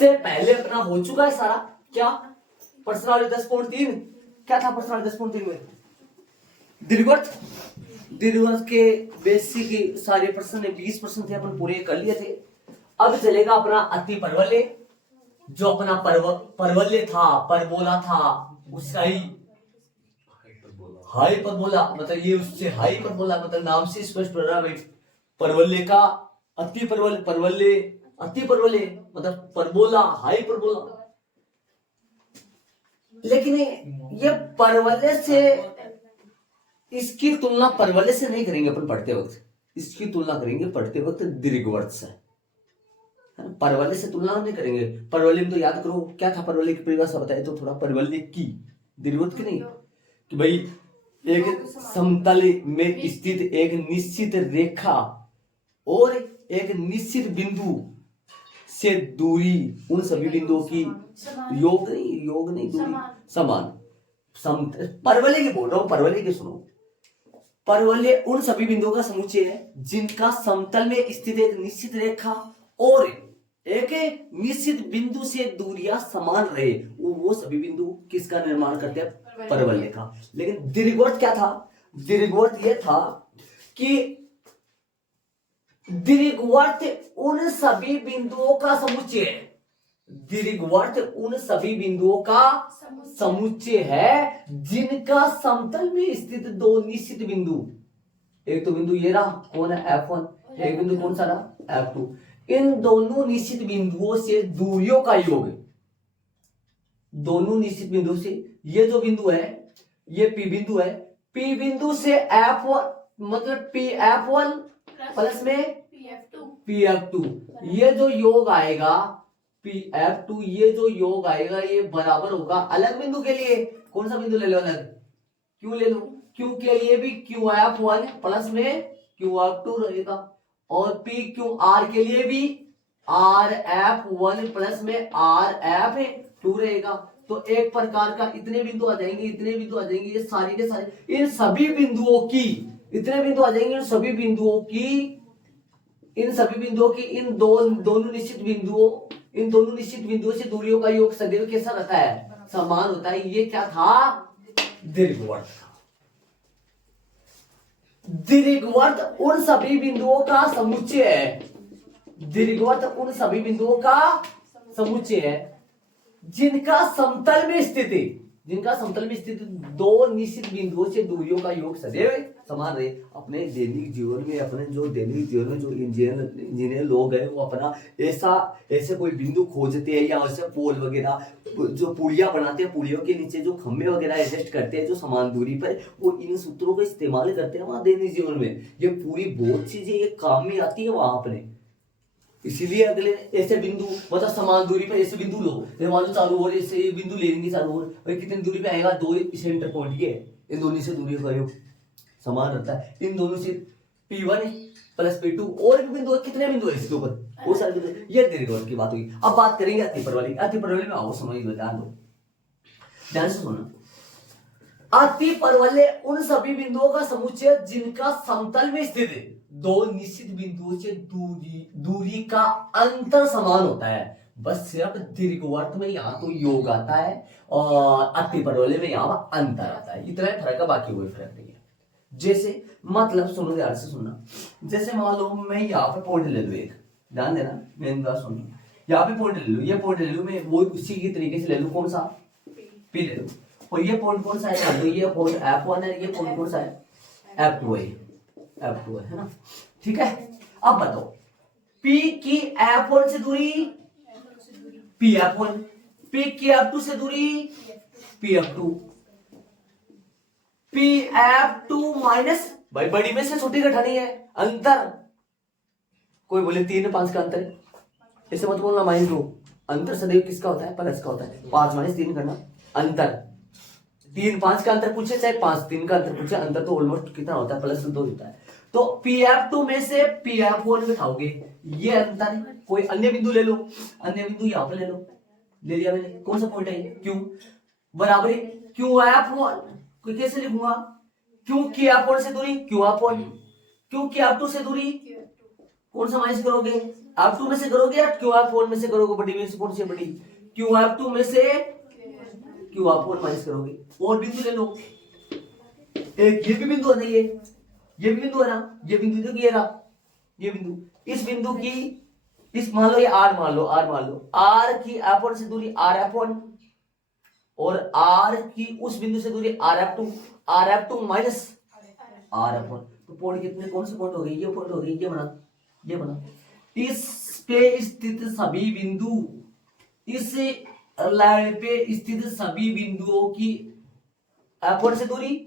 इससे पहले अपना हो चुका है सारा क्या प्रश्नावली 10.3 क्या था प्रश्नावली 10.3 में दीर्घवृत्त दीर्घवृत्त के बेसिक सारे प्रश्न 20 प्रश्न थे अपन पूरे कर लिए थे। अब चलेगा अपना अति परवलय जो अपना परवलय था परबोला था उसका ही हाई परबोला मतलब ये उससे हाई परबोला मतलब नाम से स्पष्ट हो रहा है परवलय का अति परवलय अति परवलय मतलब परबोला हाई परबोला। लेकिन ये परवलय से इसकी तुलना परवलय से नहीं करेंगे अपन पढ़ते वक्त इसकी तुलना करेंगे पढ़ते वक्त दीर्घवृत्त से परवलय से तुलना नहीं करेंगे। परवलय में तो याद करो क्या था परवलय की परिभाषा बताए तो थोड़ा परवलय की दीर्घवृत्त की नहीं कि भाई एक समतल में स्थित एक निश्चित रेखा और एक निश्चित बिंदु से दूरी उन सभी बिंदुओं की योग नहीं दूरी समान परवलय की बोल रहा हूं परवलय की सुनो परवलय उन सभी बिंदुओं का समुच्चय है जिनका समतल में स्थित एक निश्चित रेखा और एक निश्चित बिंदु से दूरियां समान रहे वो सभी बिंदु किसका निर्माण करते हैं परवलय का। लेकिन दीर्घवृत्त क्या था दीर्घवृत्त यह था कि दीर्घवृत्त उन सभी बिंदुओं का समुच्चय है दीर्घवृत्त उन सभी बिंदुओं का समुच्चय है जिनका समतल में स्थित दो निश्चित बिंदु एक तो बिंदु ये रहा कौन है F1 एक बिंदु कौन सा रहा F2 इन दोनों निश्चित बिंदुओं से दूरियों का योग दोनों निश्चित बिंदु से ये जो बिंदु है ये P बिंदु है P बिंदु से F1 मतलब PF1 प्लस में PF2 ये जो योग आएगा PF2 ये जो योग आएगा ये बराबर होगा अलग बिंदु के लिए कौन सा बिंदु ले लो अलग क्यों ले लो क्यू के लिए भी QF1 प्लस में QF2 रहेगा और PQR के लिए भी RF1 प्लस में RF2 रहेगा। तो एक प्रकार का इतने बिंदु आ जाएंगे ये सारी के सारे इन सभी बिंदुओं की इतने बिंदु आ जाएंगे इन सभी बिंदुओं की इन दोनों निश्चित बिंदुओं से दूरियों का योग सदैव कैसा रहता है समान होता है। ये क्या था दीर्घवृत्त दीर्घवृत्त उन सभी बिंदुओं का समुच्चय है दीर्घवृत्त उन सभी बिंदुओं का समुच्चय है जिनका समतल में स्थित दो निश्चित बिंदुओं से दूरियों का योग सदैव समान रहे। अपने दैनिक जीवन में जो इंजीनियर लोग हैं वो अपना ऐसे कोई बिंदु खोजते हैं या ऐसे पोल वगैरह जो पुलिया बनाते हैं पुलियों के नीचे जो खंभे वगैरह एडजस्ट करते हैं जो समान दूरी पर वो इन सूत्रों का इस्तेमाल करते हैं वहां दैनिक जीवन में। ये पूरी बहुत चीजें ये काम में आती है वहां अपने इसीलिए अगले ऐसे बिंदु मतलब समान दूरी पर ऐसे बिंदु लो मान लो चालू और ऐसे बिंदु लेंगे चालू और भाई कितनी दूरी पे आएगा दो सेंटर पॉइंट ये इन दोनों से दूरी का योग समान रहता है। इन दोनों से P1 प्लस P2 और भी बिंदु कितने बिंदु है इसके ऊपर वो सारे बिंदु ये दीर्घवृत्त की बात हुई। अब बात करेंगे अति परवलय में आओ समझ लो ध्यान से सुनो। अति परवलय उन सभी बिंदुओं का समुच्चय जिनका समतल में स्थित है दो निश्चित बिंदुओं से दूरी का अंतर समान होता है। बस सिर्फ दीर्घवृत्त में यहाँ तो योग आता है और अति परवलय में यहाँ अंतर आता है इतना फर्क है बाकी कोई फर्क नहीं है। जैसे मतलब सुनो ध्यान से सुनना जैसे मान लो मैं यहाँ पे पॉइंट ले लूँ एक ध्यान देना मेरी बात सुनना यहाँ पे पॉइंट ले लूँ ये पॉइंट ले लूँ मैं वो उसी की तरीके से ले लूँ कौन सा P ले लूँ और ये पॉइंट कौन सा है ये पॉइंट F1 है ये पॉइंट कौन सा है F2 है ना ठीक है। अब बताओ P की F1 से दूरी PF1 P की F2 से दूरी PF2 PF2 माइनस भाई बड़ी में से छोटी घटानी है अंतर कोई बोले 3-5 का अंतर ऐसे मत बोलना माइनस 2 अंतर सदैव किसका होता है प्लस का होता है 5 माइनस 3 करना अंतर 3-5 का अंतर पूछे चाहे 5-3 का अंतर पूछे अंतर तो ऑलमोस्ट कितना होता है प्लस 2 होता है। तो PF2 में से PF1 उठाओगे ये अंतर है कोई अन्य बिंदु ले लो अन्य बिंदु यहाँ पे ले लिया मैंने कौन सा पॉइंट है क्यू बराबर QF1 कोई कैसे लिखूंगा क्यों QF1 से दूरी QF1 क्यों QF2 से दूरी कौन सा माइनस करोगे? F2 में से करोगे या QF1 में से करोगे? बड़ी में से कौन सी बड़ी? QF2 में से QF1 माइनस करोगे। और बिंदु ले लो, एक ये भी बिंदु है ना, ये भी बिंदु है ना, ये बिंदु देखो, ये रहा ये बिंदु, इस बिंदु की इस मान लो ये R मान लो, R की F1 से दूरी RF1 और R की उस बिंदु से दूरी RF2 माइनस RF1। तो पॉइंट कितने, कौन से पॉइंट हो गए? ये पॉइंट हो गए, ये बना। इस पे स्थित सभी बिंदु, इस लाइन पे स्थित सभी बिंदुओं की F1 से दूरी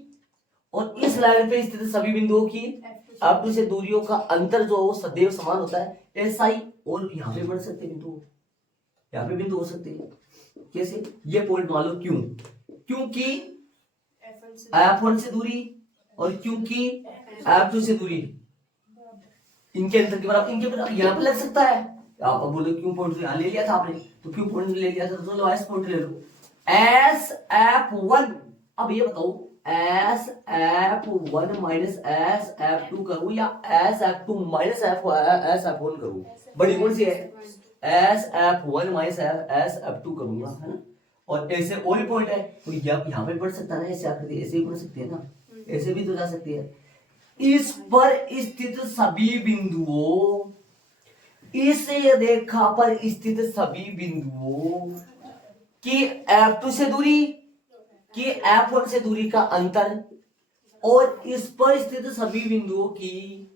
और इस लाइन पे स्थित सभी बिंदुओं की F2 से दूरियों का अंतर जो वो सदैव समान होता है। ऐसा ही और यहाँ पे बढ़ सकते बिंदु, यहाँ पे बिंदु हो सकते हैं। कैसे? ये पॉइंट मान लो क्यों, क्योंकि F1 से दूरी और क्योंकि F2 से दूरी इनके अंतर के बराबर, इनके बराबर यहाँ पे लग सकता है। आप बोलो क्यों पॉइंट यहाँ ले लिया था आपने, तो क्यों पॉइंट ले लिया था, तो लो एस पॉइंट ले लो, SF1। अब ये बताओ SF1 माइनस SF2 करूं या SF2 माइनस SF1 करूं? बड़ी कौन सी है? SF1 माइनस SF2 करूंगा, है ना। और ऐसे और भी पॉइंट है, तो यहाँ पे पढ़ सकता है ना, ऐसे आकृति ऐसे ही पढ़ सकती है ना, ऐसे भी तो जा सकती है। इस पर स्थित सभी बिंदुओं, इस रेखा पर स्थित सभी बिंदुओं की F2 से दूरी कि F1 से दूरी का अंतर और इस पर स्थित सभी बिंदुओं की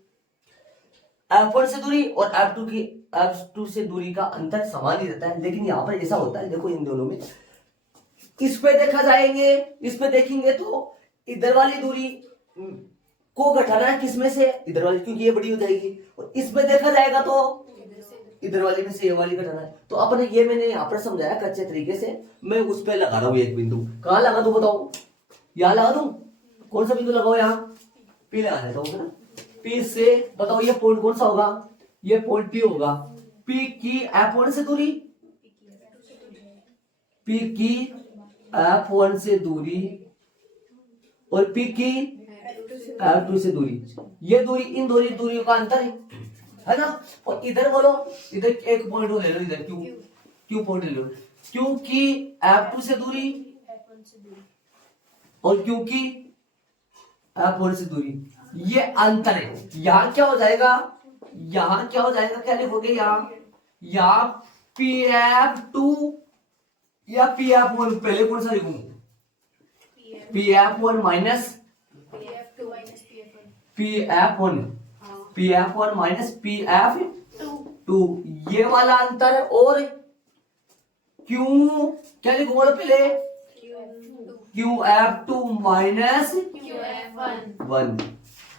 F1 से दूरी और F2 से दूरी का अंतर समान ही रहता है। लेकिन यहाँ पर ऐसा होता है, देखो इन दोनों में, इस पे देखा जाएंगे, इस पे देखेंगे तो इधर वाली दूरी को घटाना है किसमें से? इधर वाली, क्योंकि ये बड़ी हो जाएगी। और इस पे देखा जाएगा तो इधर वाली में से ये वाली घटाना है। तो अपने ये मैंने यहाँ पर समझाया कच्चे तरीके से, मैं उस पे लगा रहा हूँ एक बिंदु। कहाँ लगा दूं बताओ? यहाँ लगा दूं? कौन सा बिंदु लगाओ? यहाँ P लगा देता हूँ ना। P से बताओ ये पॉइंट कौन सा होगा? ये पॉइंट P होगा। P की F1 से दूरी, P की F1 से दूरी और P की F2 से दूरी, ये दूरी इन दोनों दूरियों का अंतर है ना। और इधर बोलो, इधर एक पॉइंट ले लो, इधर क्यू पॉइंट ले लो, क्योंकि F2 से दूरी और क्योंकि F1 से दूरी, ये अंतर है। यहाँ क्या हो जाएगा? यहाँ क्या हो जाएगा? क्या लिखोगे यहाँ PF2 या PF1? पहले कौन सा लिखूं? PF1 minus PF1 minus PF2, ये वाला अंतर। और क्यू क्या लिखूं बोलो पहले? QF2 minus QF1।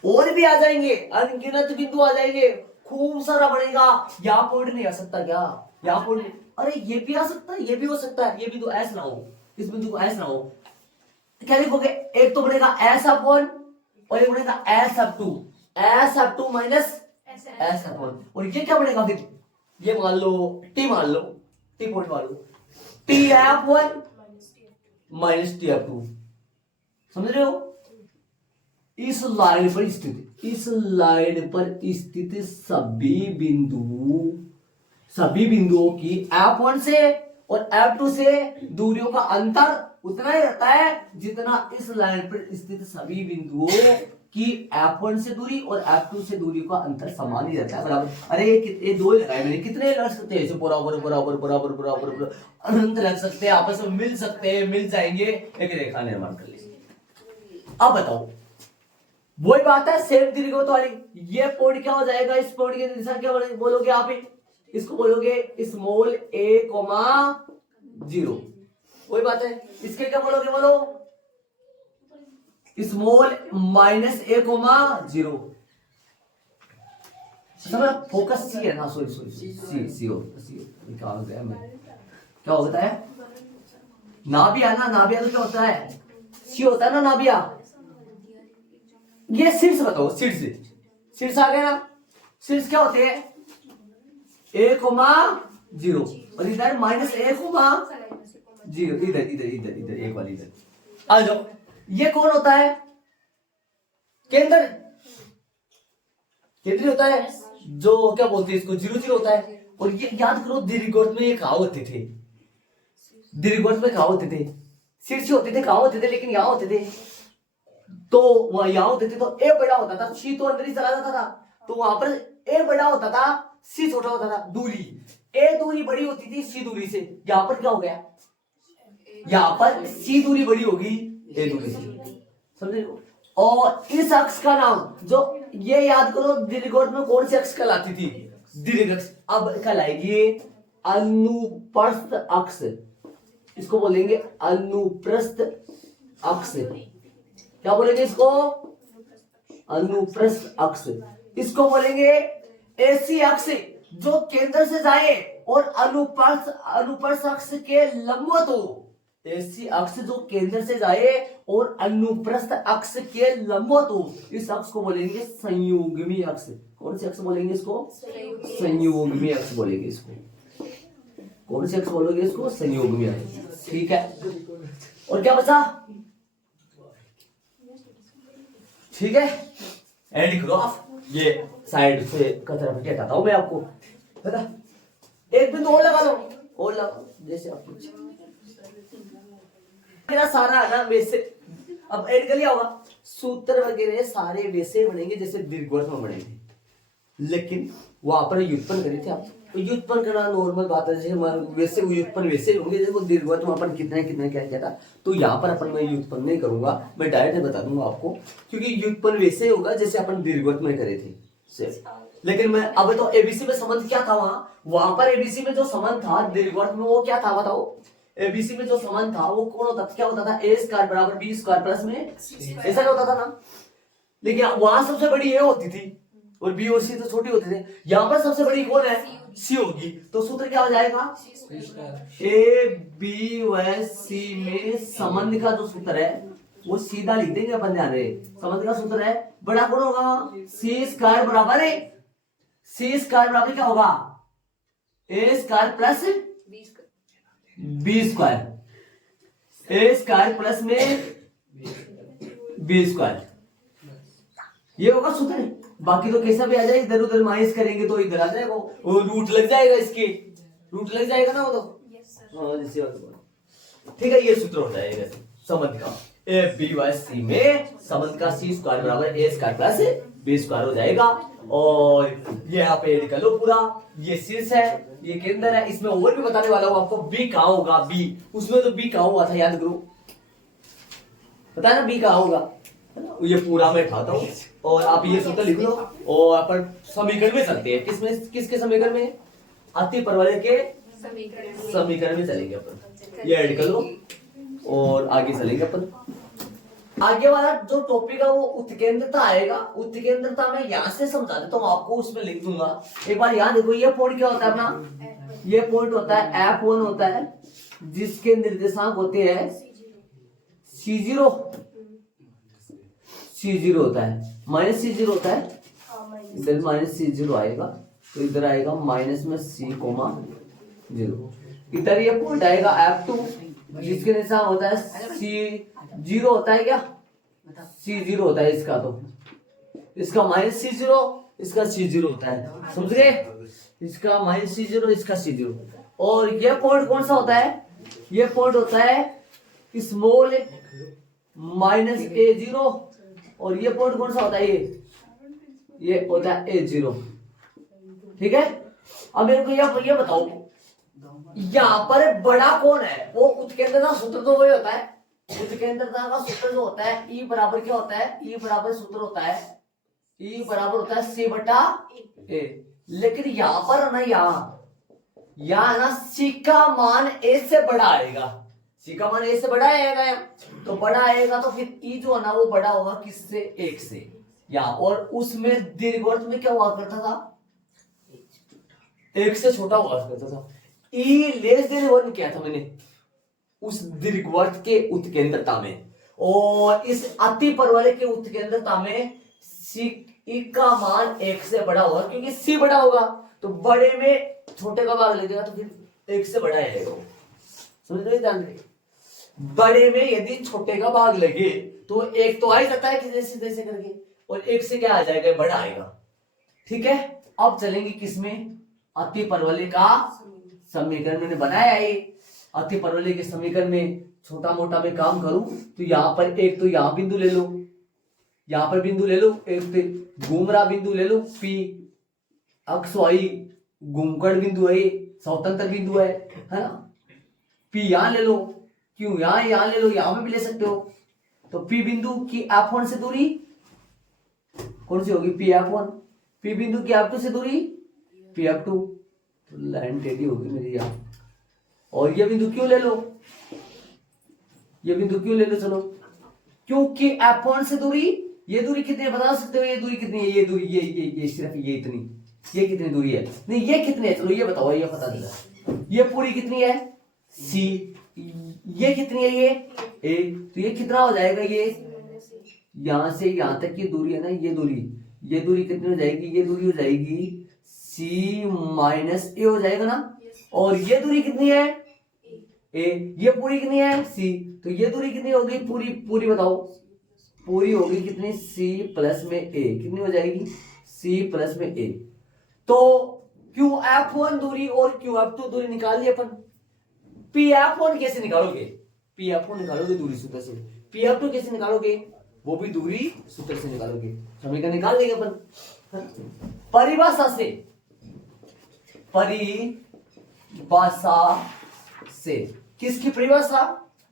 और भी आ जाएंगे, अनगिनत बिंदु आ जाएंगे, खूब सारा बढ़ेगा। यहाँ पॉइंट नहीं आ सकता क्या? यहाँ पॉइंट, अरे ये भी आ सकता है, ये भी हो सकता है, ये बिंदु ऐसा ना हो, इस बिंदु को ऐसा ना हो। क्या लिखोगे? एक तो बढ़ेगा SF1 और एक बढ़ेगा SF2 माइनस SF1। और ये क्या बढ़ेगा फिर? ये मान लो T, मान लो T पॉइंट मान लो, TF1 माइनस TF2। समझ रहे हो? इस लाइन पर स्थित सभी बिंदुओं की F1 से और F2 से दूरियों का अंतर उतना ही रहता है जितना इस लाइन पर स्थित सभी बिंदुओं की F1 से दूरी और F2 से दूरी का अंतर समान ही रहता है, बराबर। अरे ये दो लगाए मैंने, कितने लग सकते हैं? बराबर अनंत लग सकते हैं, आपस में मिल सकते हैं, मिल जाएंगे, एक रेखा निर्माण कर लेंगे। अब बताओ, वही बात है सेम दीर्घवृत्त वाली। ये पॉइंट क्या हो जाएगा? इस पॉइंट की दिशा क्या बोलोगे आप? इसको बोलोगे स्मॉल a,0। वही बात है, इसके क्या बोलोगे? बोलो स्मॉल माइनस a,0। फोकस सी है ना, सॉरी सी क्या होता है? क्या होता है? नाभिया ना, नाभिया तो क्या होता है? सी होता है ना नाभिया। ये शीर्ष बताओ, शीर्ष आ गया ना। शीर्ष क्या होते हैं? a,0 और इधर माइनस a,0। इधर एक वाली इधर आ जाओ। ये कौन होता है? केंद्र होता है। जो क्या बोलते हैं इसको, 0 0 होता है। और ये याद करो दीर्घवृत्त में ये कहा होते थे, दीर्घवृत्त में कहा होते थे, शीर्ष होते थे, कहा होते थे, लेकिन यहाँ होते थे। तो वहां यहाँ होते थे तो ए बड़ा होता था, सी तो अंदर ही चला जाता था। तो वहां पर ए बड़ा होता था, सी छोटा होता था। दूरी, ए दूरी बड़ी होती थी सी दूरी से। यहाँ पर क्या हो गया, यहाँ पर सी दूरी बड़ी होगी ए दूरी से, समझे। और इस अक्ष का नाम, जो ये याद करो दीर्घवृत्त में कौन सी अक्ष कहलाती थी, दीर्घ अक्ष। अब कहलाएगी अनुप्रस्थ अक्ष, इसको बोलेंगे अनुप्रस्थ अक्ष। क्या बोलेंगे इसको, अनुप्रस्थ अक्ष। इसको बोलेंगे ऐसी अक्ष जो केंद्र से जाए और अनुप्रस्थ अक्ष के लंबवत हो। ऐसी अक्ष जो केंद्र से जाए और अनुप्रस्थ अक्ष के लंबवत हो, इस अक्ष को बोलेंगे संयुग्मी अक्ष। कौन सी अक्ष बोलेंगे इसको, संयुग्मी अक्ष बोलेंगे इसको। कौन सी अक्ष बोलोगे इसको, संयुग्मी अक्ष। ठीक है, और क्या बचा, ठीक है। एंड करो आप, ये साइड से कचरा फटे हटाता हूं मैं आपको, है ना। एक बिंदु और लगा लो, और लगा जैसे आप मेरा सारा है ना वैसे। अब ऐड कर लिया होगा, सूत्र वगैरह सारे वैसे बनेंगे जैसे दीर्घवृत्त में बने थे, लेकिन वहां पर व्युत्पन्न करे थे आप। तो व्युत्पन्न करना नॉर्मल बात है, जैसे वैसे व्युत्पन्न वैसे होंगे जैसे वो दीर्घवृत्त में अपन कितने कितने क्या क्या था। तो यहाँ पर अपन मैं व्युत्पन्न नहीं करूंगा, मैं डायरेक्ट बता दूंगा आपको, क्योंकि व्युत्पन्न वैसे होगा जैसे अपन दीर्घवृत्त में करे थे। लेकिन मैं अब तो एबीसी में संबंध क्या था, वहां पर एबीसी में जो संबंध था दीर्घवृत्त में वो क्या था बताओ। एबीसी में जो संबंध था वो कौन होता था, क्या होता था, ए स्क्वायर बराबर बी स्क्वायर प्लस में, ऐसा क्या होता था ना। लेकिन वहां सबसे बड़ी ए होती थी और बी और सी तो छोटी होते थे। यहाँ पर सबसे बड़ी कौन है, सी होगी। तो सूत्र क्या हो जाएगा, ए बी व सी में संबंध का जो सूत्र है वो सीधा लिख देंगे अपन, ध्यान रहे। संबंध का सूत्र है बड़ा कौन होगा, सी स्क्वायर बराबर है, सी स्क्वायर बराबर क्या होगा, ए square plus B square, a square plus में बी स्क्वायर, ये होगा सूत्र। बाकी तो कैसा भी आ जाए, इधर उधर माइनस करेंगे तो इधर आ जाएगा, वो रूट लग जाएगा, इसके रूट लग जाएगा ना वो तो। ठीक है, ये सूत्र हो जाएगा संबंध का, ए बी वाई सी में संबंध का सी स्क्वायर बराबर ए स्क्वायर प्लस बी स्क्वायर हो जाएगा। और ये आप ऐड कर लो पूरा, ये शीर्ष है, ये केंद्र है। इसमें और भी बताने वाला हूं आपको, बी कहां होगा, बी उसमें तो बी कहां हुआ था याद करो, पता है ना बी कहां होगा, ये पूरा मैं उठाता हूँ और आप ये सूत्र लिख लो और अपन समीकरण में चलते हैं। किसमें, किसके समीकरण में, अति परवलय के समीकरण में चलेंगे अपन। ये ऐड कर लो और आगे चलेंगे अपन। आगे वाला जो टॉपिक है वो उत्केंद्रता आएगा। उत्केंद्रता में यहां से समझा देता हूँ आपको, उसमें लिख दूंगा। एक बार याद देखो, ये पॉइंट क्या होता है अपना, ये पॉइंट होता है F1 होता है, जिसके निर्देशांक होते हैं C0 होता है, माइनस C0 होता है, इधर माइनस C0 आएगा, तो इधर आएगा माइनस में C0। इधर ये पॉइंट आएगा F2, जिसके निर्देशांक होता है C0 होता है, क्या C0 होता है इसका, तो इसका माइनस C0, इसका C0 होता है, समझ गए। इसका माइनस C0, इसका C0। और ये पॉइंट कौन सा होता है, ये पॉइंट होता है स्मॉल माइनस A0। और ये पॉइंट कौन सा होता है, ये होता है A0। ठीक है, अब मेरे को ये बताओ, यहाँ पर बड़ा कौन है, वो उत्केंद्रता सूत्र तो वही होता है। उत्केंद्रता का सूत्र जो होता है E बराबर क्या होता है, E बराबर सूत्र होता है, E बराबर होता है C बटा A। लेकिन यहाँ पर है ना, यहाँ ना C का मान A से बड़ा आएगा, C का मान A से बड़ा आएगा, तो बड़ा आएगा तो फिर E जो है ना वो बड़ा होगा किससे, 1 से। या और उसमें दीर्घवृत्त में क्या हुआ करता था, 1 से छोटा हुआ करता था। E लेस देन 1 किया था मैंने उस दीर्घवृत्त के उत्केंद्रता में, और इस अति परवलय के उत्केंद्रता में E का मान 1 से बड़ा होगा, क्योंकि C बड़ा होगा तो बड़े में छोटे का भाग लगेगा, तो फिर 1 से बड़ा आएगा। समझ रहे, ध्यान रहे, बड़े में यदि छोटे का भाग लगे तो 1 तो आ ही जाता है कि जैसे जैसे करके, और 1 से क्या आ जाएगा, बड़ा आएगा। ठीक है, अब चलेंगे किसमें, अति परवलय का समीकरण मैंने बनाया है। अति परवलय के समीकरण में छोटा मोटा मैं काम करूं तो यहाँ पर एक तो यहाँ बिंदु ले लो, यहाँ पर बिंदु ले लो, एक घूम रहा बिंदु ले लो P, अक्ष वाई घूमकड़ बिंदु है, स्वतंत्र बिंदु है ना। P यहाँ ले लो, Q यहाँ ले लो, यहाँ पे भी ले सकते हो। तो P बिंदु की F1 से दूरी कौन सी होगी, P F1। P बिंदु की F2 से दूरी P F2। तो लाइन टेढ़ी होगी मेरी यहाँ। और ये बिंदु क्यों ले लो, ये बिंदु क्यों ले लो, चलो क्योंकि F1 से दूरी, ये दूरी कितनी है बता सकते हो, ये दूरी कितनी है, ये दूरी ये सिर्फ ये इतनी, ये कितनी दूरी है, नहीं ये कितनी है, चलो ये बताओ, ये पता चला। ये पूरी कितनी है C, ये कितनी है ये A, तो ये कितना हो जाएगा, ये यहां से यहां तक की दूरी है ना, ये दूरी कितनी हो जाएगी, ये दूरी हो जाएगी C माइनस A हो जाएगा ना। और ये दूरी कितनी है A, ये पूरी कितनी है C, तो ये दूरी कितनी होगी, पूरी बताओ, पूरी होगी कितनी C प्लस में A, कितनी हो जाएगी C प्लस में A। तो QF1 दूरी और QF2 दूरी निकाल ली अपन। PF1 कैसे निकालोगे, PF1 निकालोगे दूरी सूत्र से, PF2 कैसे निकालोगे, वो भी दूरी सूत्र से निकालोगे, समीकरण निकाल देंगे अपन। परिभाषा से, किसकी परिभाषा,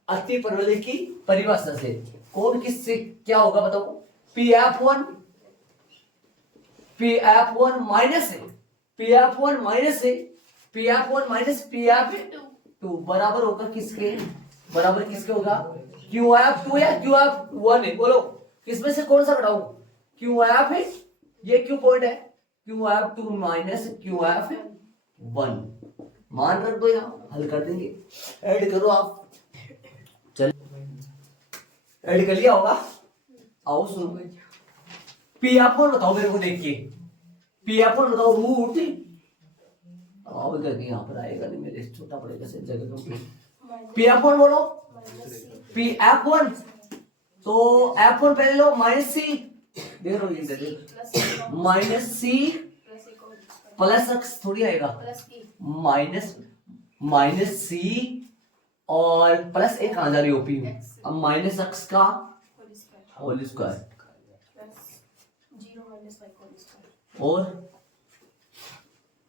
अति परवलय की परिभाषा से। कौन किससे क्या होगा बताओ, PF1 minus PF1 minus PF2 बराबर होगा किसके, होगा QF2 या QF1 है, बोलो किसमें से कौन सा घटाऊं, QF है, ये Q पॉइंट है, QF2 माइनस QF1 मान रख दो, यहाँ हल कर देंगे, ऐड करो आप, चल ऐड कर लिया होगा। आओ सुनो, PF1 बताओ मेरे को, देखिए PF1 बताओ, रूट आओ करके यहाँ पर आएगा नहीं, मेरे छोटा पड़ेगा सिर्फ जगह को। PF1 बोलो, PF1 तो F1 पहले लो माइनस C, देख लो ये माइनस C प्लस एक्स थोड़ी आएगा, माइनस C और प्लस एक कहां जा रही ओपी, अब माइनस एक्स का होल स्क्वायर और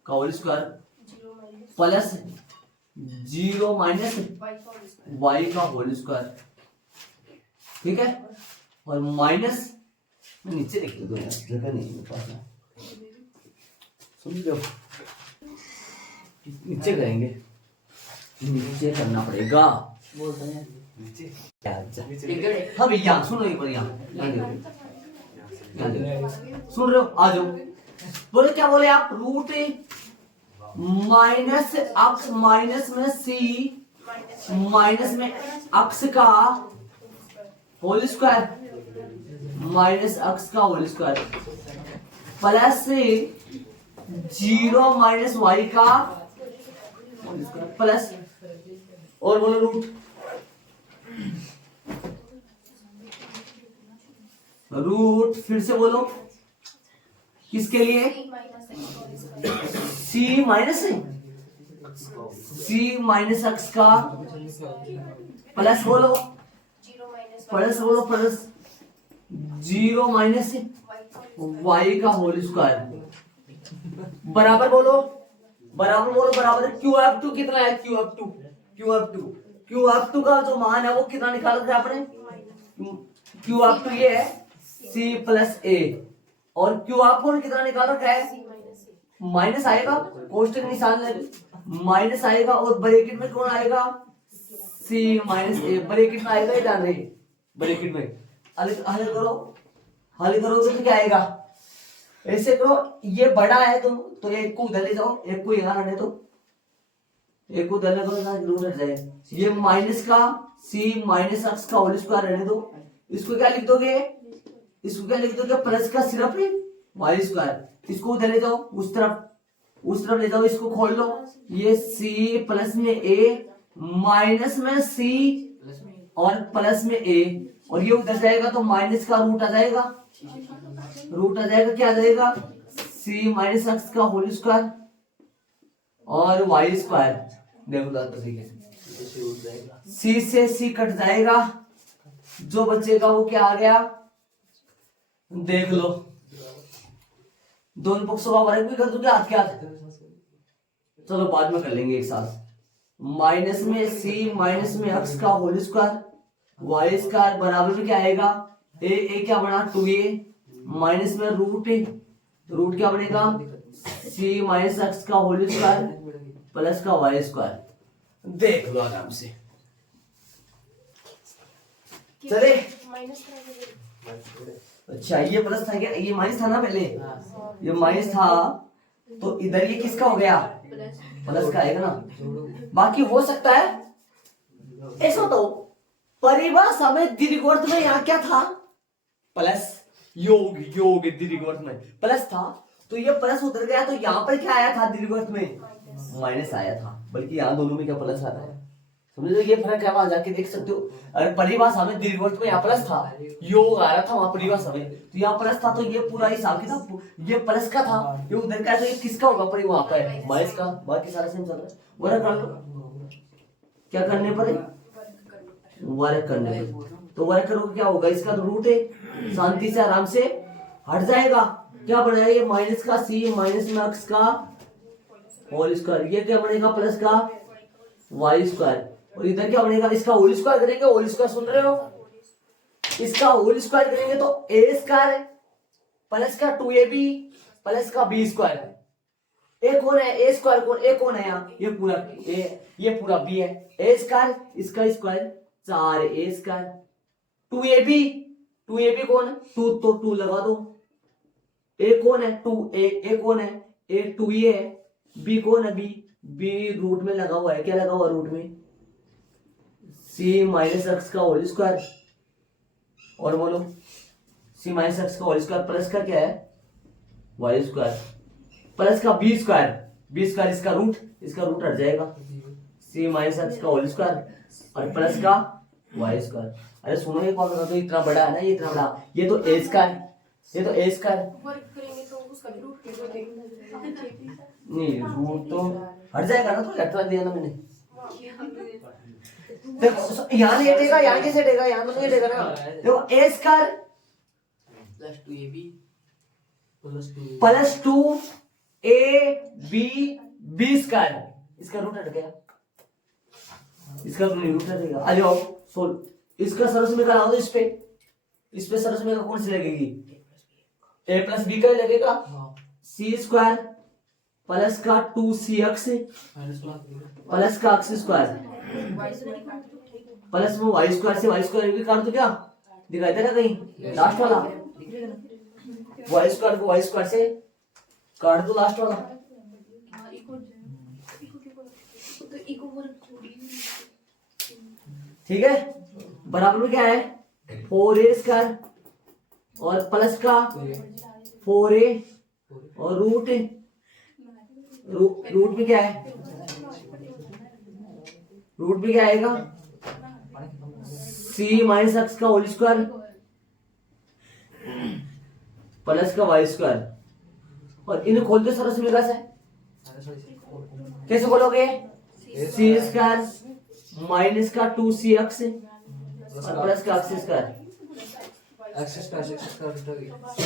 का whole square plus 0 minus y का होल स्क्वायर, ठीक है। और माइनस नीचे लिख दो यार, जगह नहीं मेरे पास, समझ लो नीचे करेंगे, नीचे करना पड़ेगा, हाँ भैया सुनो एक बार, यहाँ सुन रहे हो, आ जाओ, बोले क्या बोले आप, रूट माइनस अक्स माइनस में C माइनस में अक्स का होल स्क्वायर, माइनस अक्स का whole square plus 0 minus y का होल स्क्वायर प्लस, और बोलो रूट फिर से बोलो, किसके लिए, C माइनस एक्स का प्लस बोलो, प्लस 0 माइनस वाई का होल स्क्वायर बराबर बोलो, बराबर QF2 कितना है, QF2 का जो मान है वो कितना निकाला था आपने, QF2 ये है C प्लस A, और QF1 कितना निकाल रखा है, माइनस आएगा, कोष्टक निशान लगे माइनस आएगा, और ब्रैकेट में कौन आएगा, C माइनस A, ब्रैकेट में आएगा, ये जान रहे, ब्रैकेट में हल करो तो क्या आएगा, ऐसे करो, ये बड़ा है तो एक को उधर ले जाओ, एक को यहाँ रहने दो, एक को उधर ले करो, जरूर हट जाए, ये माइनस का C माइनस एक्स का होल स्क्वायर रहने दो, इसको क्या लिख दोगे, प्लस का सिर्फ वाई स्क्वायर, इसको उधर ले जाओ, उस तरफ ले जाओ, इसको खोल लो, ये C प्लस में A माइनस में C और प्लस में A, और ये उधर जाएगा तो माइनस का रूट आ जाएगा, क्या आ जाएगा, C सी माइनस एक्स का होल स्क्वायर और वाई स्क्वायर। देखो तरीके से सी से सी कट जाएगा, जो बचेगा वो क्या आ गया, देख लो, दोनों पक्षों का वर्ग भी कर दूंगा हाथ के हाथ। चलो बाद में कर लेंगे एक साथ। माइनस में सी माइनस में एक्स का होल स्क्वायर वाई स्क्वायर बराबर में क्या आएगा, ए क्या बना 2a माइनस में रूट क्या बनेगा सी माइनस एक्स का होल स्क्वायर प्लस का वाई स्क्वायर। देख लो आराम से। चले अच्छा ये प्लस था क्या, ये माइनस था ना पहले, ये माइनस था तो इधर ये किसका हो गया, प्लस का आएगा ना। बाकी हो सकता है ऐसा, तो परिभाषा में दीर्घवृत्त में यहाँ क्या था, प्लस, योग दीर्घवृत्त में प्लस था, तो ये प्लस उतर गया, तो यहाँ पर क्या आया था दीर्घवृत्त में, माइनस आया था। बल्कि यहाँ दोनों में क्या प्लस आता है, समझ लो ये फर्क है, वहां जाके देख सकते हो। अगर परिभाषा में दीर्घवृत्त में यहाँ प्लस था, योग आ रहा था वहां परिभाषा में, तो यहाँ प्लस था, तो ये पूरा हिसाब किताब ये प्लस का था, ये उधर का है, तो ये किसका होगा, पर वहां पर माइनस का। बाकी सारा सेम चल रहा है। वर्ग कर लो, क्या करने पर, वर्ग करने पर, तो वर्ग करोगे क्या होगा, इसका तो रूट है, शांति से आराम से हट जाएगा। क्या बनेगा, ये माइनस का सी माइनस में एक्स का होल स्क्वायर, ये क्या बनेगा प्लस का वाई स्क्वायर, और इधर क्या बनेगा, इसका होल स्क्वायर करेंगे, होल स्क्वायर सुन रहे हो, इसका होल स्क्वायर करेंगे तो ए स्क्वायर प्लस का 2ab प्लस का बी स्क्वायर। ए कौन है, ए स्क्वायर कौन, ए कौन है यहाँ, ये पूरा ए, ये पूरा बी है, ए स्क्वायर इसका स्क्वायर 4a स्क्वायर, 2ab कौन है, 2 तो 2 लगा दो, ए कौन है 2a, ए कौन है ए 2a है, बी कौन है बी रूट में लगा हुआ है, क्या लगा हुआ रूट में, सी माइनस एक्स का होल स्क्वायर, और बोलो सी माइनस एक्स का होल स्क्वायर प्लस का क्या है वाई स्क्वायर प्लस का बी स्क्वायर इसका रूट हट जाएगा, सी माइनस एक्स का होल स्क्वायर और प्लस का वाई स्क्वायर। अरे सुनो ये कौन तो इतना बड़ा है ना, ये इतना बड़ा, ये तो ए स्क्वायर, ये तो ए स्क्वायर नहीं, रूट तो हट जाएगा ना, तो हटवा दिया ना मैंने। देखो यहाँ नहीं हटेगा, यहाँ कैसे हटेगा, यहाँ तो नहीं हटेगा ना। देखो a square plus 2ab plus 2ab b square, इसका रूट हट गया, इसका रूट हटेगा। आ जाओ सोल्व, इसका सरस में कराओ, इस पे सरस में कौन सी लगेगी, ए प्लस बी का लगेगा, सी स्क्वायर प्लस का 2cx प्लस का एक्स स्क्वायर प्लस में वाई स्क्वायर से वाई स्क्वायर भी काट दो, क्या दिखाई दे रहा कहीं लास्ट वाला, वाई स्क्वायर को वाई स्क्वायर से काट दो लास्ट वाला। ठीक है, बराबर में क्या है 4a स्क्वायर और प्लस का 4a और रूट में क्या है, रूट में क्या आएगा सी माइनस एक्स का होल स्क्वायर प्लस का वाई स्क्वायर, और इन्हें खोल दो सरस में कैसे, कैसे खोलोगे, सी स्क्वायर माइनस का 2cx और प्लस का एक्स स्क्वायर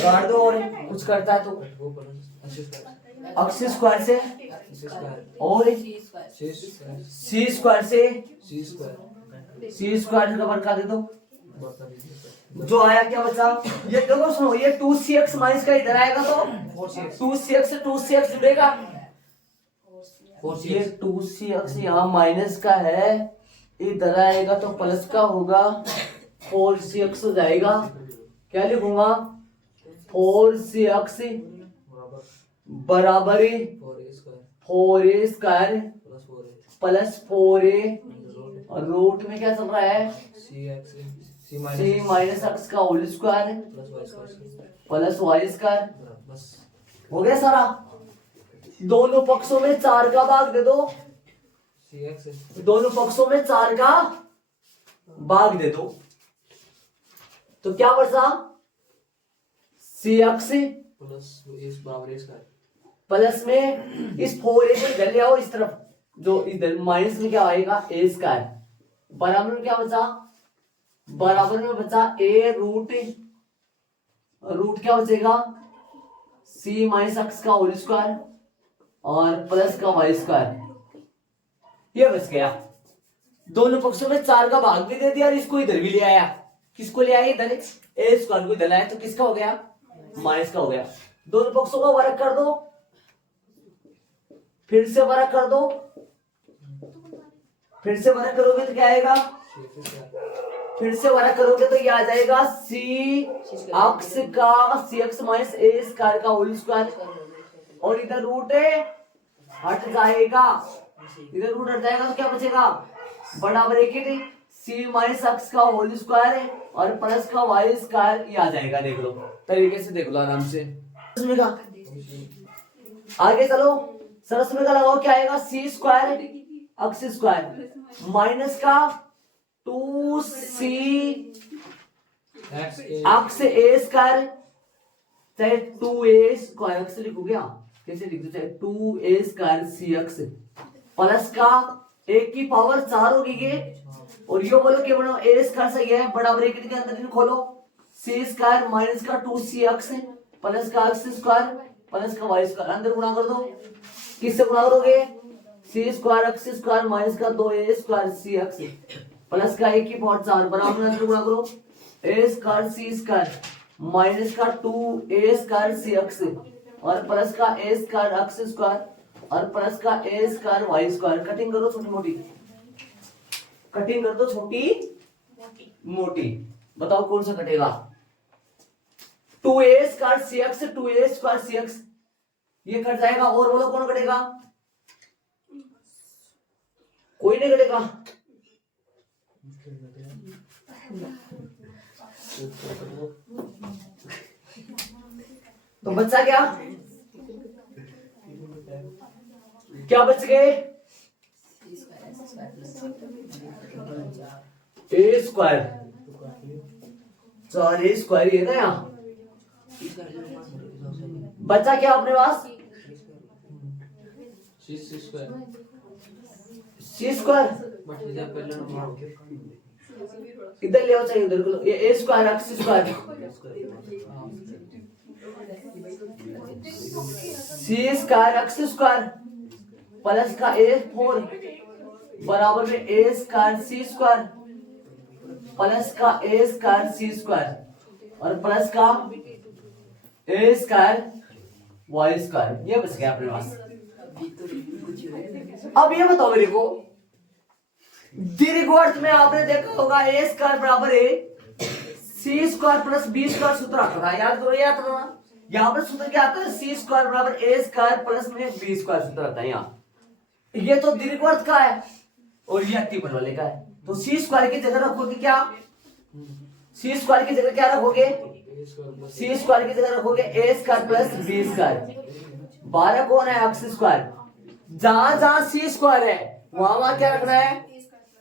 काट दो, और कुछ करता है तो एक्स स्क्वायर से और सी स्क्वायर से सी स्क्वायर का वर्ग कर दे दो, जो आया क्या बचा, ये देखो सुनो, ये 2cx माइनस का इधर आएगा तो 2cx से 2cx जुड़ेगा, ये 2cx यहाँ माइनस का है, इधर आएगा तो प्लस का होगा, 4cx हो जाएगा, क्या लिखूंगा 4cx बराबर 4a स्क्वायर प्लस 4a और रूट में क्या चल रहा है सी माइनस एक्स का whole square plus y square. हो गया सारा, दोनों पक्षों में 4 का भाग दे दो, दोनों पक्षों में 4 का भाग दे दो, तो क्या बचा सी एक्स प्लस में इस 4a को इधर ले आओ इस तरफ, जो इधर माइनस में क्या आएगा a स्क्वायर, बराबर में क्या बचा, बराबर में बचा a रूट क्या बचेगा c माइनस एक्स का होल स्क्वायर और प्लस का वाई स्क्वायर, ये बच गया। दोनों पक्षों में 4 का भाग भी दे दिया और इसको इधर भी ले आया, किसको ले आया इधर, ए स्क्वायर को इधर लाया तो किसका हो गया, माइनस का हो गया। दोनों पक्षों का वर्ग कर दो, फिर से वर्ग कर दो, फिर से वर्ग करोगे तो क्या आएगा, फिर से वर्ग करोगे तो ये आ जाएगा सी एक्स माइनस ए स्क्वायर का होल स्क्वायर, और इधर रूट हट जाएगा, इधर रूट हट जाएगा तो क्या बचेगा, बराबर एक ही सी माइनस एक्स का होल स्क्वायर है और प्लस का वाई स्क्वायर, ये आ जाएगा। देख लो तरीके से, देख लो आराम से। आगे चलो, सरस में का लगाओ, क्या आएगा सी स्क्वायर एक्स स्क्वायर माइनस का 2c एक्स ए स्क्वायर, चाहे 2a स्क्वायर एक्स लिखो, क्या कैसे लिख दो, चाहे 2a स्क्वायर सी एक्स प्लस का एक की पावर 4 होगी ये, और यो बोलो क्या बनो ए स्क्वायर सही है, बराबर ब्रैकेट के अंदर खोलो सी स्क्वायर माइनस का 2c एक्स प्लस का एक्स स्क्वायर प्लस का वाई स्क्वायर, अंदर गुणा कर दो, किससे गुणा करोगे, सी स्क्वायर एक्स स्क्वायर माइनस का 2a स्क्वायर सी एक्स प्लस का एक की पावर 4 बराबर में अंदर गुणा करो, ए स्क्वायर सी स्क्वायर माइनस का 2a स्क्वायर सी एक्स और प्लस का ए स्क्वायर एक्स स्क्वायर और प्लस का ए स्क्वायर वाई स्क्वायर। कटिंग करो छोटी मोटी, कटिंग कर दो छोटी मोटी, बताओ कौन सा कटेगा, 2a स्क्वायर सी एक्स 2a स्क्वायर सी एक्स ये कट जाएगा, और बोलो कौन कटेगा, कोई नहीं कटेगा, तो बच्चा क्या क्या बच गए, ए स्क्वायर 4a स्क्वायर ये ना, यहाँ बचा क्या अपने पास, सी स्क्वायर इधर ले आओ, चाहिए उधर को, ये ए स्क्वायर एक्स स्क्वायर सी स्क्वायर एक्स स्क्वायर प्लस का ए 4 बराबर में ए स्क्वायर सी स्क्वायर प्लस का ए स्क्वायर सी स्क्वायर और प्लस का ए स्क्वायर वाई स्क्वायर, ये बच गया अपने पास। अब ये बताओ मेरे को, दीर्घवृत्त में आपने देखा होगा ए स्क्वायर बराबर ए सी स्क्वायर प्लस बी स्क्वायर सूत्र आता था, याद करो, याद करो ना, यहाँ पर सूत्र क्या आता है, सी स्क्वायर बराबर ए स्क्वायर प्लस में बी स्क्वायर सूत्र आता है। यहाँ ये तो दीर्घवृत्त का है और ये अतिपल वाले का है, तो सी स्क्वायर की जगह रखोगे क्या, सी स्क्वायर की जगह क्या रखोगे, सी स्क्वायर की जगह रखोगे ए स्क्वायर प्लस बी स्क्वायर, 12 कौन है एक्स स्क्वायर, जहां जहां सी स्क्वायर है वहां वहां क्या रखना है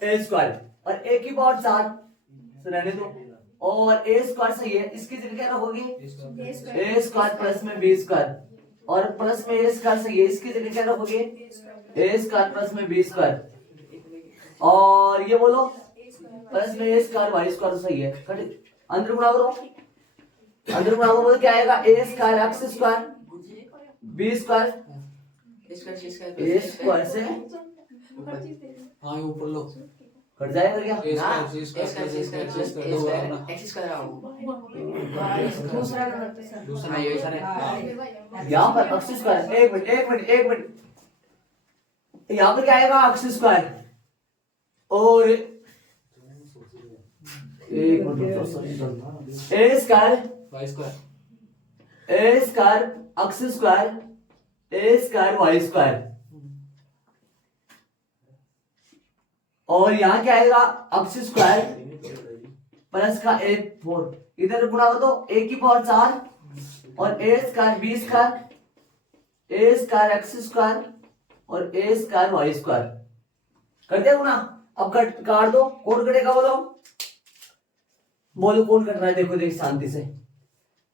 ए स्क्वायर, और ए की पावर 4 रहने दो, और ए स्क्वायर सही है, इसकी जगह क्या रखोगे ए स्क्वायर प्लस में बी स्क्वायर, और प्लस में ए स्क्वायर सही है, इसकी जगह क्या रखोगे ए स्क्वायर प्लस में बी स्क्वायर, और ये बोलो प्लस में ए स्क्वायर वाई स्क्वायर सही है, अंदर गुणा करो, अंदर गुणा करो क्या आएगा, a square x square b square a square से हाँ ऊपर लो कट जाएगा क्या, यहाँ पर एक्स स्क्वायर, एक मिनट एक मिनट एक मिनट, यहाँ पर क्या आएगा एक्स स्क्वायर और एक minute a square y square a square x square a square y square, और यहाँ क्या आएगा एक्स स्क्वायर प्लस का ए 4, इधर गुणा कर दो ए की पावर 4 और ए square b square a square x square और ए स्क्वायर वाई स्क्वायर, कर दिया गुणा। अब काट दो, कौन कटेगा बोलो, बोलो कौन कट रहा है, देखो देख शांति से,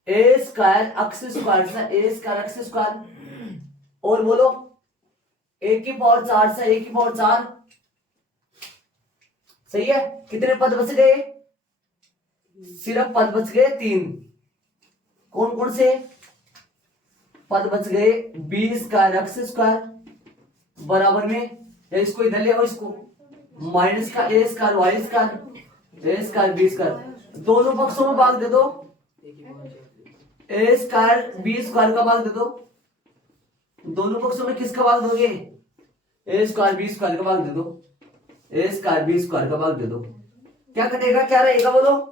ए स्क्वायर एक्स स्क्वायर से ए स्क्वायर एक्स स्क्वायर और बोलो एक की पावर 4 से एक की पावर 4, सही है। कितने पद बच गए? सिर्फ पद बच गए 3। कौन कौन से पद बच गए? बी स्क्वायर एक्स स्क्वायर बराबर में, या इसको इधर ले आओ, इसको माइनस का ए square y square a square b square, दोनों पक्षों में भाग दे दो। ए स्क्वायर बी स्क्वायर का भाग दे दो, दोनों पक्षों में किसका भाग दोगे? ए स्क्वायर बी स्क्वायर का भाग दे दो, ए स्क्वायर बी स्क्वायर का भाग दे दो। क्या कटेगा, क्या रहेगा बोलो?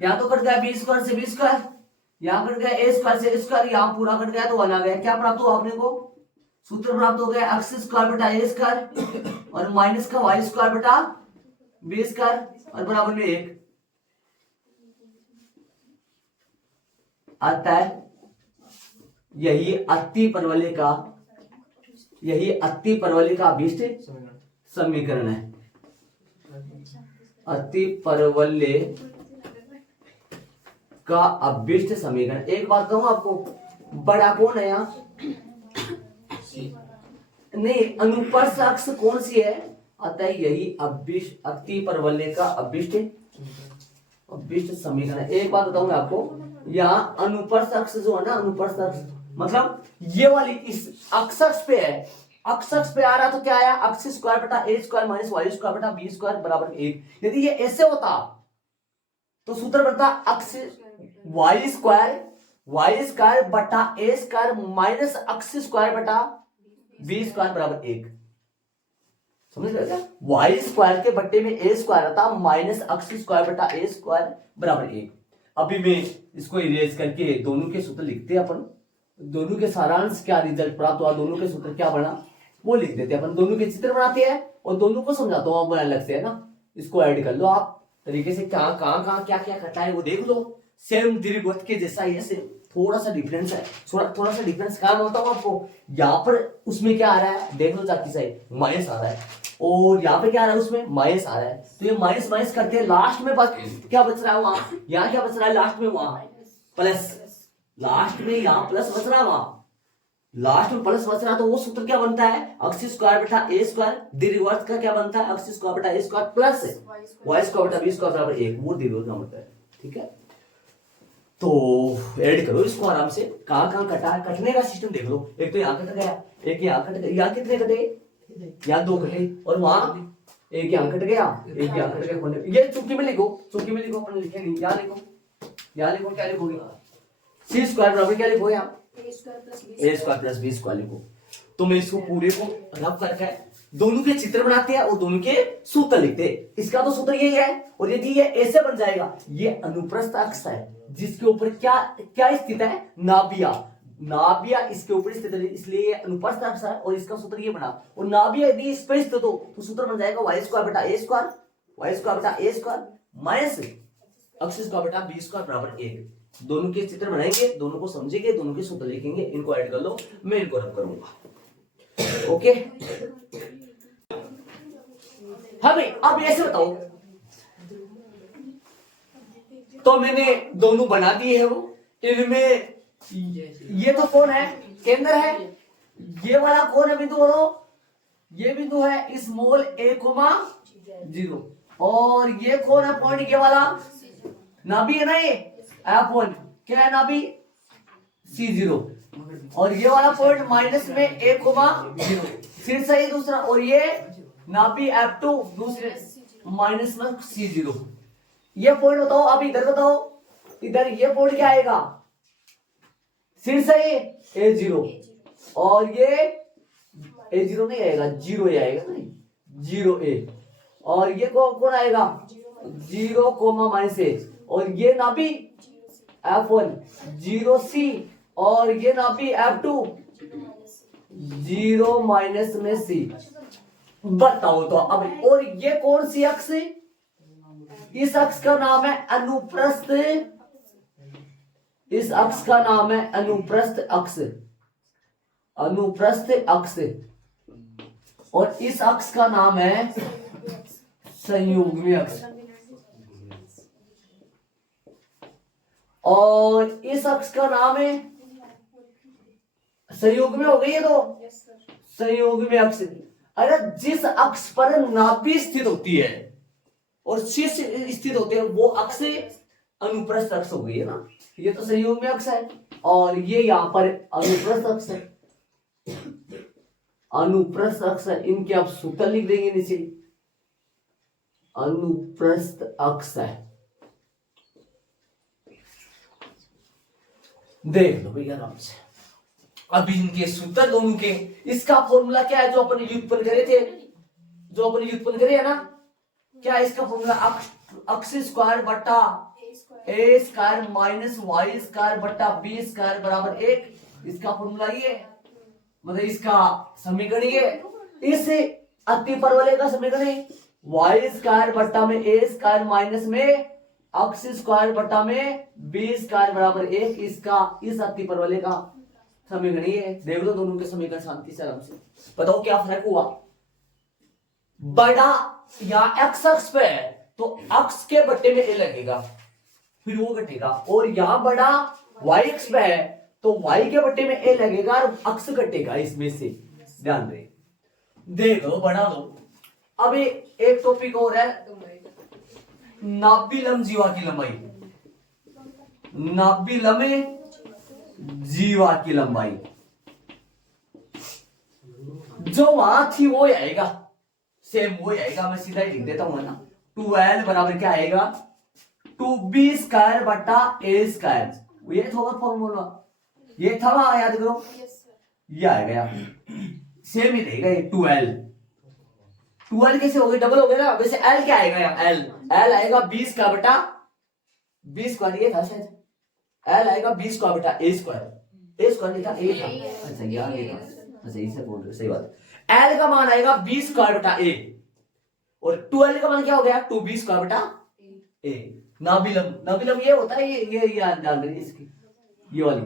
यहां तो कट गया बी स्क्वायर से बी स्क्वायर, यहां कट गया ए स्क्वायर से ए स्क्वायर, यहां पूरा कट गया तो 1 आ गया। क्या प्राप्त हुआ आपने को? सूत्र प्राप्त हो गया एक्स स्क्वायर बटा ए स्क्वायर और माइनस का वाई स्क्वायर बटा बी स्क्वायर और बराबर में 1। अतः यही अति परवलय का अभीष्ट समीकरण है। अति परवलय का अभीष्ट समीकरण। एक बात कहूं आपको, बड़ा कौन है यहाँ? नहीं, अनुप्रस्थ अक्ष कौन सी है? अतः यही अभीष्ट अति परवलय का अभीष्ट समीकरण है। एक बात बताऊं मैं आपको, यहाँ अनुप्रस्थ अक्ष जो है ना, अनुप्रस्थ अक्ष मतलब ये वाली इस अक्ष पे है, अक्ष पे आ रहा तो क्या आया? अक्ष स्क्वायर बटा ए स्क्वायर माइनस वाई स्क्वायर बटा बी स्क्वायर बराबर 1। यदि ये ऐसे होता तो सूत्र बनता अक्ष वाई स्क्वायर बटा ए स्क्वायर माइनस अक्ष स्क्वायर बटा बी स्क्वायर बराबर 1। समझ रहे क्या? वाई स्क्वायर के बट्टे में ए स्क्वायर आता माइनस अक्ष स्क्वायर बटा ए स्क्वायर बराबर 1। अभी मैं इसको इरेज करके दोनों के सूत्र लिखते हैं अपन, दोनों के सारांश क्या रिजल्ट प्राप्त हुआ, दोनों के सूत्र क्या बना वो लिख देते हैं अपन, दोनों के चित्र बनाते हैं और दोनों को समझाता हूँ अपन अलग से, है ना। इसको ऐड कर लो आप तरीके से, कहाँ क्या क्या करता है वो देख लो। सेम दीर्घवृत्त के जैसा ही है, थोड़ा सा डिफरेंस है, थोड़ा सा डिफरेंस कहाँ होता हूँ आपको। यहाँ पर उसमें क्या आ रहा है देख लो, जाती साइड माइनस आ रहा है और यहाँ पे क्या आ रहा है, उसमें माइनस आ रहा है। तो ये माइनस माइनस करते हैं, लास्ट में क्या बच रहा है वहां, यहाँ क्या बच रहा है लास्ट में, वहां प्लस, लास्ट में यहाँ प्लस बच रहा है, वहां लास्ट में प्लस बच रहा। तो वो सूत्र क्या बनता है? अक्ष स्क्वायर बटा ए स्क्वायर, दीर्घवृत्त का क्या बनता है? अक्ष स्क्वायर बटा ए स्क्वायर प्लस वाई स्क्वायर बटा बी स्क्वायर बराबर 1, वो दीर्घवृत्त का बनता है। ठीक है, तो ऐड करो इसको आराम से, कहाँ कटा है, कटने का सिस्टम देख लो। एक तो यहाँ कट गया, एक यहाँ कट गया, यहाँ कितने कटे? यहाँ 2 कटे, और वहां एक यहाँ कट गया, एक यहाँ कट गया। ये चुटकी में लिखो, अपन लिखे नहीं, यहाँ लिखो क्या लिखोगे? सी स्क्वायर बराबर क्या लिखो यहाँ? ए स्क्वायर प्लस बी स्क्वायर लिखो। तो मैं इसको पूरे को रब करके दोनों के चित्र बनाते हैं और दोनों के सूत्र लिखते हैं। इसका तो सूत्र यही है, और यदि ये ऐसे बन जाएगा, ये अनुप्रस्थ अक्ष है जिसके ऊपर क्या स्थित है? नाभिया इसके ऊपर स्थित है, इसलिए अनुप्रस्थ अक्ष है और इसका सूत्र ये बना। और नाभिया यदि इस पर स्थित हो तो सूत्र बन जाएगा वाई स्क्वायर बटा ए स्क्वायर माइनस अक्ष स्क्वायर बटा बी स्क्वायर बराबर 1। दोनों के चित्र बनाएंगे, दोनों को समझेंगे, दोनों के सूत्र लिखेंगे, इनको ऐड कर लो, मैं इनको रब करूंगा। ओके, हाँ भाई अब ऐसे बताओ, तो मैंने दोनों बना दिए है वो, इनमें ये तो कौन है? केंद्र है। ये वाला कौन है बिंदु? ये बिंदु है स्मॉल a, 0, और ये कौन है पॉइंट? ये वाला नाभि है ना, ये F1 क्या है? नाभि C0, और ये वाला पॉइंट माइनस में a, 0 शीर्ष है दूसरा, और ये नाभि F2 दूसरे माइनस में C0। ये पॉइंट बताओ, अब इधर बताओ, इधर ये पॉइंट क्या आएगा? शीर्ष है A0, और ये A0 नहीं आएगा, 0 ही आएगा, नहीं 0A, और ये कौन आएगा? 0, -a, और ये नाभि F1 0C, और ये नाभि F2 0 माइनस में C। बताओ तो अब, और ये कौन सी अक्ष? इस अक्ष का नाम है अनुप्रस्थ, इस अक्ष का नाम है अनुप्रस्थ अक्ष, और इस अक्ष का नाम है संयुग्मी अक्ष, और इस अक्ष का नाम है संयोग में हो गई है तो संयोग में अक्ष, अरे जिस अक्ष पर नाभि स्थित होती है और शीर्ष स्थित होते हैं वो अक्ष अनुप्रस्थ अक्ष हो गई है ना। ये तो संयोग में अक्ष है और ये यहाँ पर अनुप्रस्थ अक्ष है, अनुप्रस्थ अक्ष है। इनके आप सूत्र लिख देंगे नीचे, अनुप्रस्थ अक्ष है। देख लो भैया आराम से। अब इनके सूत्र दोनों के, इसका फॉर्मूला क्या है जो अपन व्युत्पन्न करे थे, जो अपन व्युत्पन्न करे है ना, क्या है इसका फॉर्मूला? अक्ष स्क्वायर बटा ए स्क्वायर माइनस वाई स्क्वायर बटा बी स्क्वायर बराबर 1। इसका फॉर्मूला ये, मतलब इसका समीकरण ये। इस अति परवलय का समीकरण वाई स्क्वायर बट्टा में ए स्क्वायर माइनस में अक्ष स्क्वायर बट्टा में बी स्क्वायर बराबर 1। इसका इस अति परवलय का समीकरण ये। देख लो दोनों के समीकरण शांति से आराम से। बताओ क्या फर्क हुआ? बड़ा या एक्स अक्ष पे है तो अक्ष के बट्टे में ए लगेगा, फिर वो घटेगा। और यहां बड़ा वाई एक्स पे है तो वाई के बट्टे में ए लगेगा और अक्ष घटेगा इसमें से। ध्यान दे, देखो बना दो। अब एक टॉपिक और है, नाभि लंब जीवा की लंबाई। नाभि लंब जीवा की लंबाई जो वहां थी वो आएगा, सेम वो आएगा। मैं सीधा ही लिख देता हूं ना, 2l बराबर क्या आएगा? 2b स्क्वायर बटा a स्क्वायर। ये थोड़ा फॉर्मूला ये था वहां, याद करो। ये आएगा सेम ही रहेगा ये 2l। 2l कैसे हो गई? डबल हो गया ना। वैसे l क्या आएगा यहाँ? l आएगा 20 का बटा b स्क्वायर। ये था शायद l आएगा 20 का बटा a स्क्वायर नहीं था, a था। अच्छा यार ये था, अच्छा इसे बोल रहे, सही बात है। l का मान आएगा 20 स्क्वायर बटा a और 2l का मान क्या हो गया? 2b स्क्वायर बटा a। नाभिलम ये होता है, ये याद डाल रही इसकी, ये वाली।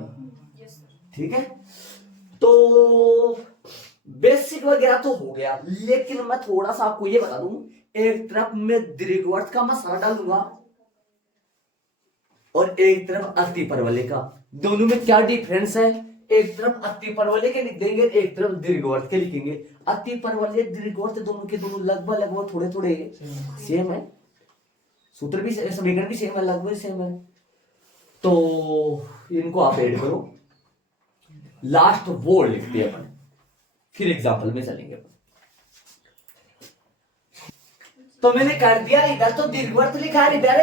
ठीक है, तो बेसिक वगैरह तो हो गया, लेकिन मैं थोड़ा सा आपको ये बता दूं। एक तरफ में दीर्घवृत्त का मसला डालूंगा और एक तरफ अति परवलय का। दोनों में क्या डिफरेंस है? एक तरफ अति परवलय के लिख देंगे, एक तरफ दीर्घवृत्त के लिखेंगे। अति परवलय दीर्घवृत्त दोनों के दोनों लगभग थोड़े थोड़े सेम है, सूत्र भी समीकरण भी सेम है, लगभग सेम है। तो इनको आप ऐड करो, लास्ट वो लिखते हैं अपन, फिर एग्जांपल में चलेंगे। तो मैंने कर दिया, इधर तो दीर्घवृत्त लिखा है, इधर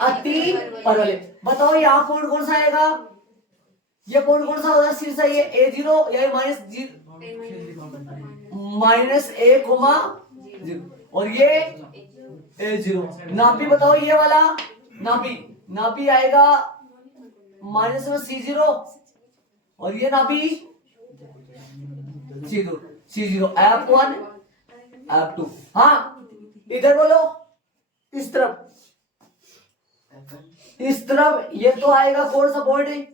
अति परवलय। बताओ यहाँ पॉइंट कौन सा आएगा? ये पॉइंट कौन सा होगा? शीर्ष ये a0 या माइनस a कोमा 0 और ये a0। नाभि बताओ ये वाला नाभि आएगा माइनस में c0 और ये नाभि c0 f1 f2। हाँ इधर बोलो, इस तरफ ये तो आएगा कौन सा पॉइंट?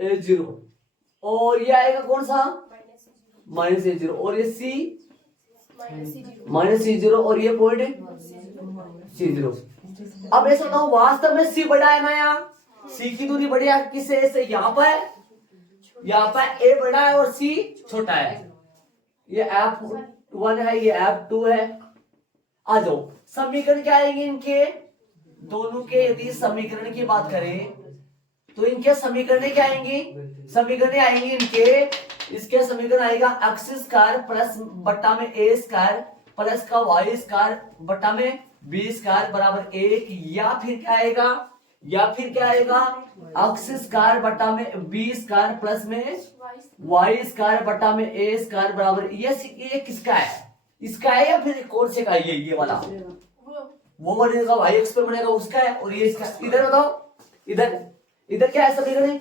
a0 और ये आएगा कौन सा? माइनस a0 और ये c माइनस c0 और ये पॉइंट c0। अब ऐसा बताओ, वास्तव में c बड़ा है ना? यहाँ c की दूरी बड़ी है किससे? से यहाँ पर a बड़ा है और c छोटा है। ये f1 है, ये f2 है। आ जाओ, समीकरण क्या आएंगे इनके दोनों के? यदि समीकरण की बात करें तो इनके समीकरण क्या आएंगे? समीकरण आएंगे इनके, इसके समीकरण आएगा x स्क्वायर प्लस बट्टा में a स्क्वायर प्लस का y स्क्वायर बट्टा में b स्क्वायर बराबर 1। या फिर क्या आएगा? x स्क्वायर बट्टा में b स्क्वायर प्लस में y स्क्वायर बट्टा में a स्क्वायर बराबर। ये किसका है? इसका है या फिर कौन से का? ये वाला वो बनेगा y एक्स पे बनेगा उसका है, और ये इसका। इधर बताओ, इधर क्या है समीकरण?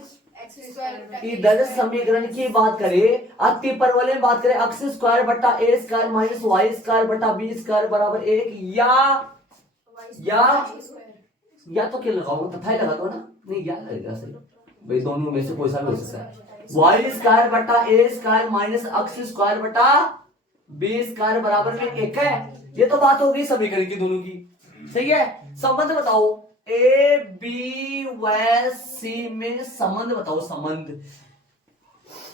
इधर समीकरण की बात करें, अति परवलय में बात करें, x स्क्वायर बट्टा a square minus y square बट्टा b स्क्वायर बराबर 1। या तो क्या लगाओ? तथा ही लगा दो ना। नहीं या लगेगा सही भाई, दोनों में से कोई सा भी हो सकता है। y स्क्वायर बट्टा a square minus x square बट्टा b स्क्वायर बराबर में 1 है। ये तो बात हो गई समीकरण की दोनों की, सही है। संबंध बताओ, ए बी व सी में संबंध बताओ। संबंध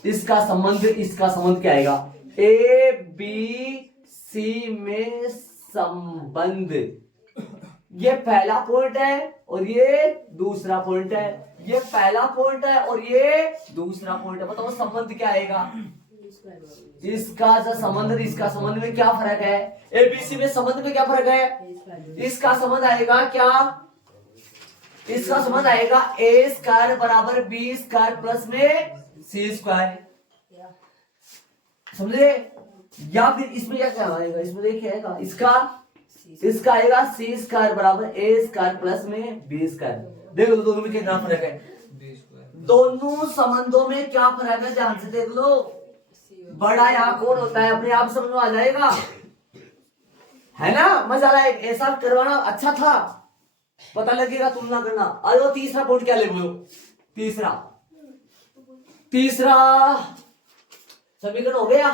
इसका संबंध क्या आएगा? ए बी सी में संबंध, ये पहला पॉइंट है और ये दूसरा पॉइंट है, ये पहला पॉइंट है और ये दूसरा पॉइंट है। बताओ संबंध क्या आएगा? इसका जो संबंध, इसका संबंध में क्या फर्क है? एबीसी में संबंध में क्या फर्क है? इसका संबंध आएगा क्या? इसका संबंध आएगा ए स्क्वायर बराबर बी स्क्वायर प्लस में सी स्क्वायर, समझे? या फिर इसमें क्या आएगा? इसमें देखिए आएगा इसका आएगा सी स्क्वायर बराबर ए स्क्वायर प्लस में बी स्क्वायर। देखो दोनों में कितना फर्क है, दोनों संबंधों में क्या फर्क है, ध्यान से देख लो। बड़ा यहाँ कौन होता है अपने आप समझ में आ जाएगा, है ना? मजा आएगा, ऐसा करवाना अच्छा था, पता लगेगा तुलना करना। अरे तीसरा पॉइंट क्या ले बोलो? तीसरा समीकरण हो गया,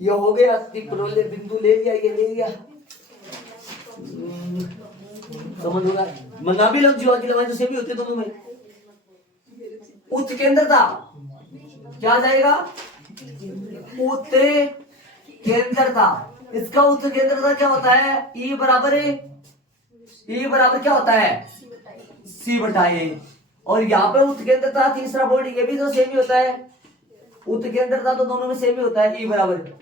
ये हो गया, बिंदु ले लिया, ये ले लिया, समझ होगा। नाभी लंब जीवा की लंबाई तो सेम ही होती है दोनों में। उच्च केंद्रता क्या जाएगा? उच्च केंद्रता, इसका उच्च केंद्रता क्या होता है? ई बराबर क्या होता है? सी बटा ए। और यहाँ पे उच्च केंद्रता तीसरा पॉइंट, ये भी तो सेम ही होता है, उच्च केंद्रता तो दोनों में सेम ही होता है, ई बराबर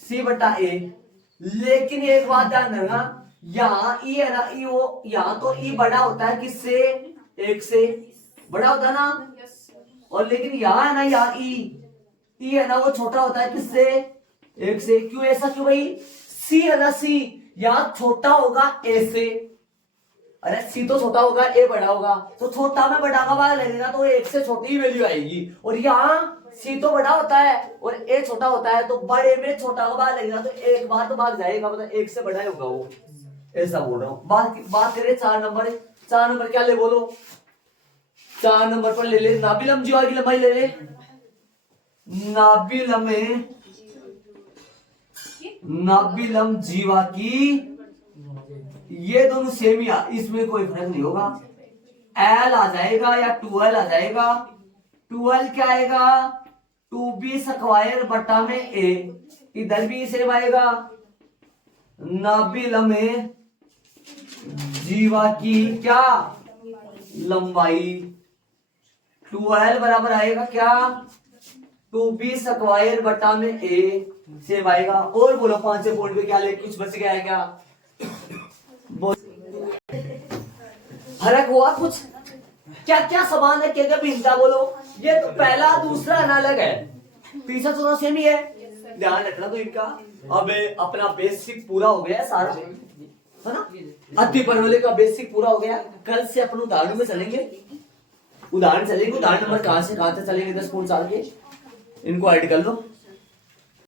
सी बटा ए। लेकिन एक बात ध्यान रखना, यहाँ ई है ना, ई वो यहाँ तो ई बड़ा होता है किससे? एक से बड़ा होता है ना, और लेकिन यहाँ है ना, यहाँ ई है ना वो छोटा होता है किससे? एक से। क्यों ऐसा? क्यों भाई? सी है ना, सी यहाँ छोटा होगा ए से, अरे सी तो छोटा होगा, ए बड़ा होगा, तो छोटा में बड़ा का भाग लगेगा तो एक से छोटी ही वैल्यू आएगी। और यहाँ सी तो बड़ा होता है और ए छोटा होता है, तो बड़े में छोटा का भाग लगेगा तो एक बार तो भाग जाएगा, मतलब एक से बड़ा ही होगा वो, ऐसा बोल रहा हूँ। बात करें 4 नंबर। 4 नंबर क्या ले बोलो? 4 नंबर पर ले ले नाभी लंब जीवा की लंबाई ले ले। नाभी लंब जीवा की, ये दोनों सेम ही, इसमें कोई फर्क नहीं होगा। एल आ जाएगा या 2l आ जाएगा। 2l क्या आएगा? 2b स्क्वायर बटा में a, इधर भी सेम आएगा। नाभी लंब जीवा की क्या लंबाई? 2l बराबर आएगा क्या? 2b स्क्वायर बटा में a सेम आएगा। और बोलो 5 पॉइंट पे क्या ले, कुछ बच गया है क्या? फर्क हुआ कुछ? क्या क्या समान है, क्या क्या भिन्नता बोलो? ये तो पहला दूसरा अलग है, तीसरा चौथा सेम ही है, ध्यान रखना तो इनका। अब अपना बेसिक पूरा हो गया सारा, है ना? अति परवले का बेसिक पूरा हो गया। कल से अपन उदाहरण में चलेंगे, उदाहरण नंबर कहां से चलेंगे, 10 पॉइंट के, इनको ऐड कर लो।